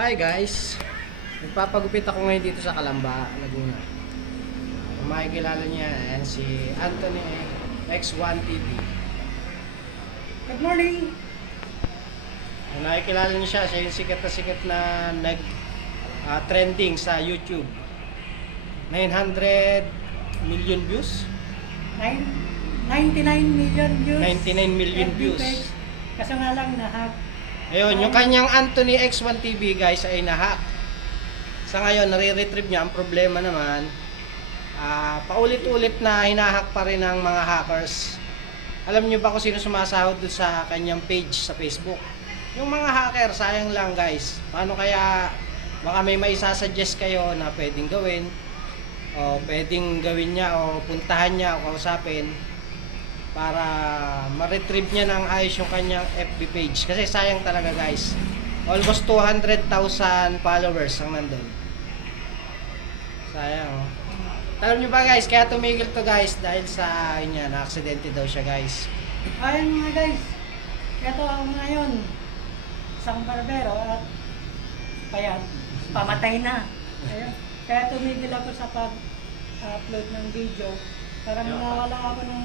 Hi guys! Nagpapagupit ako ngayon dito sa Kalamba, Laguna. Kung makikilala niya, ayan si Anthony X1 TV. Good morning. Kung nakikilala niyo siya, siya yung sikat na sikat na nag ah, trending sa YouTube. 900 million views? Nine, 99 million views. 99 million FB views. page. Kaso nga lang na-hack. Ayun, yung kanyang Anthony X1 TV guys ay nahack. Sa ngayon, nare-retrieve niya. Ang problema naman, ah, paulit-ulit na hinahack pa rin ng mga hackers. Alam niyo ba kung sino sumasahod doon sa kanyang page sa Facebook? Yung mga hacker, sayang lang guys. Paano kaya, baka may maisasuggest kayo na pwedeng gawin, o pwedeng gawin niya, o puntahan niya, o kausapin, para ma-retrieve niya ng ayos yung kanyang FB page. Kasi sayang talaga guys. Almost 200,000 followers ang nandun. Sayang oh. Alam niyo ba guys, kaya tumigil to guys dahil sa yun yan, na-aksidente daw siya guys. Ayun mga guys. Ito ako ngayon. Isang barbero at payat. Pamatay na. Ayun. Kaya tumigil ako sa pag-upload ng video. Parang nawala ako ng